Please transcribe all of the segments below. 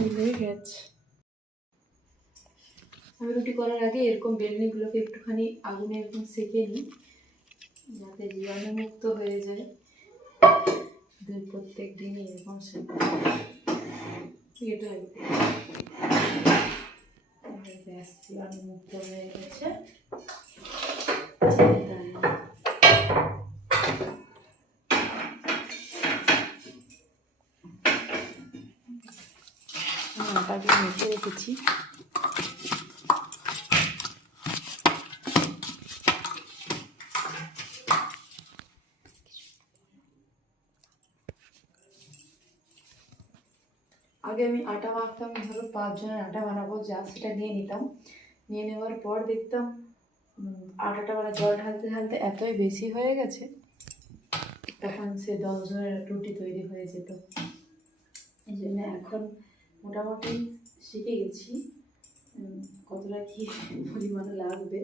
ফুলে গেছে। আমি রুটি করার আগে এরকম বেলনিগুলোকে একটুখানি আগুনে একদম সেঁকে নিই, যাতে জীবাণুমুক্ত হয়ে যায়। প্রত্যেক দিনই এরকম সেঁকে এটাই ব্যাস জীবাণুমুক্ত হয়ে গেছে। আটাকে মেখে রেখেছি। আগে আমি আটা মাখতাম, ধরো 5 জনের আটা বানাবো, যা সেটা নিয়ে নিতাম। নিয়ে নেওয়ার পর দেখতাম আটাটা মানে জল ঢালতে ঢালতে এতই বেশি হয়ে গেছে, তখন সে 10 জনের রুটি তৈরি হয়ে যেত। এই জন্য এখন মোটামুটি শিখে গেছি কতটা কী পরিমাণে লাগবে।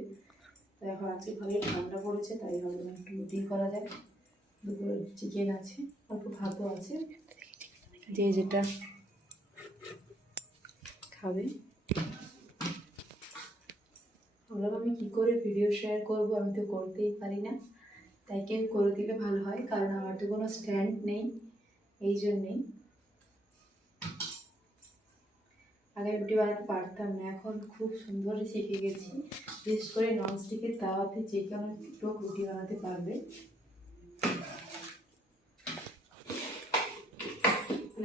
তো এখন আজকে ভালোই ঠান্ডা পড়েছে, তাই ভাবলাম একটু রুটি করা যায়। দুপুরে চিকেন আছে, অল্প ভাতও আছে, যে যেটা খাবে। ভাবলাম আমি কী করে ভিডিও শেয়ার করবো, আমি তো করতেই পারি না, তাই কেউ করে দিলে ভালো হয়, কারণ আমার তো কোনো স্ট্যান্ড নেই। এই জন্যেই আগে রুটি বানাতে পারতাম না, এখন খুব সুন্দর শিখে গেছি। বিশেষ করে ননস্টিকের তাওয়াতে যে কোনো লোক রুটি বানাতে পারবে।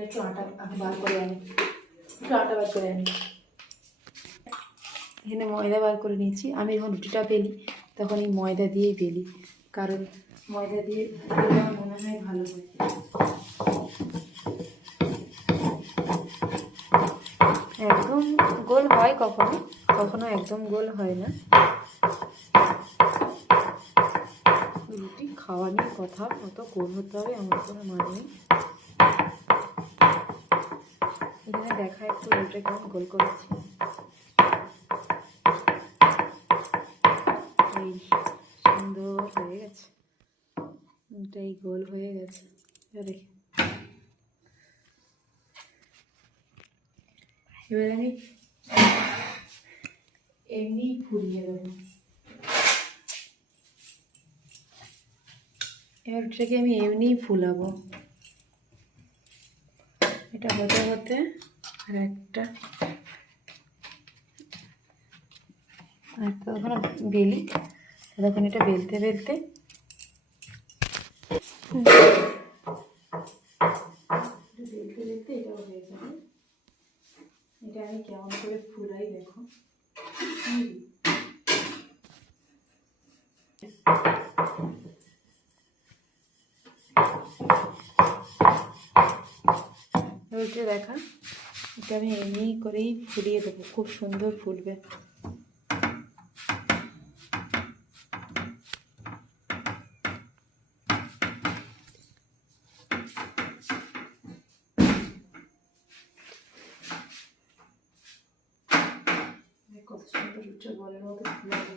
একটু আটা বার করে আনি, একটু আটা বার করে আনি। এখানে ময়দা বার করে নিয়েছি। আমি যখন রুটিটা বেলি তখন এই ময়দা দিয়েই বেলি, কারণ ময়দা দিয়ে আমার মনে হয় ভালো হয়। একদম গোল হয় কখনো কখনো, একদম গোল হয় না। রুটি খাওয়া নিয়ে কথা, কত গোল হতে হবে আমার কোনো মানে নেই। এখানে দেখা একটু রুটিটা কেমন গোল করেছি। এই সুন্দর হয়ে গেছে, এটাই গোল হয়ে গেছে। দেখি এবার আমি এমনি ফুলিয়ে দেবো। এবার রুটিটাকে আমি এমনিই ফুলাবো। এটা হতে হতে আর একটা তখন বেলি, তখন এটা বেলতে বেলতে এটা হয়ে যাবে। এটা আমি কেমন করে ফুলাই দেখো। রুটি দেখা, এটা আমি এমনি করেই ফুলিয়ে দেবো, খুব সুন্দর ফুলবে। কত সুন্দর রুটি বলের মতো ফুলাবে।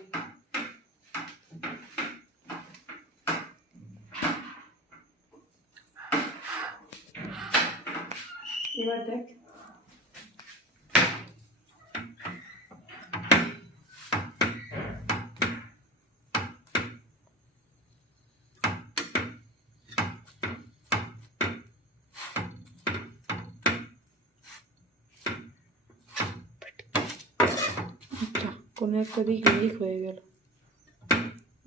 এবার দেখ কোনো একটা দিক লিক হয়ে গেল।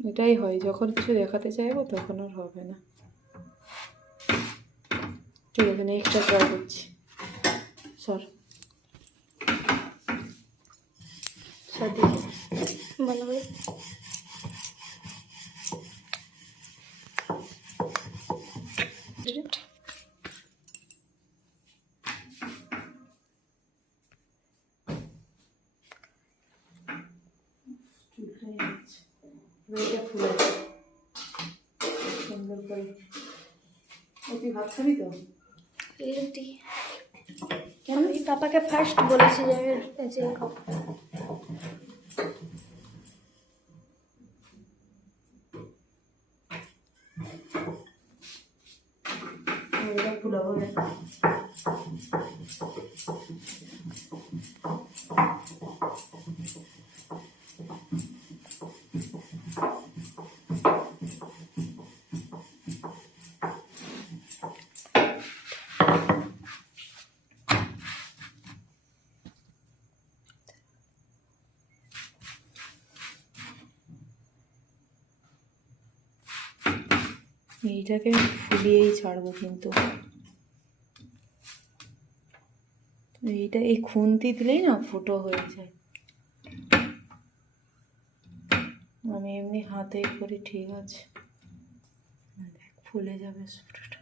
এটাই হয় যখন কিছু দেখাতে চাইবো তখন আর হবে না। ঠিক আছে, নেক্সটটা ট্রাই করছি। সর ভালো করে এটা ফুলে সুন্দর করে। তুই ভাত খাবি তো? রুটি আমি পাপাকে ফার্স্ট বলেছি যে আমি খাবো। ফুলাবো না। এইটাকে ফুলিয়েই ছাড়বো কিন্তু। এইটা এই খুন্তি দিলেই না ফুটো হয়ে যায়। আমি এমনি হাতেই করি, ঠিক আছে, দেখ ফুলে যাবে ফুটোটা।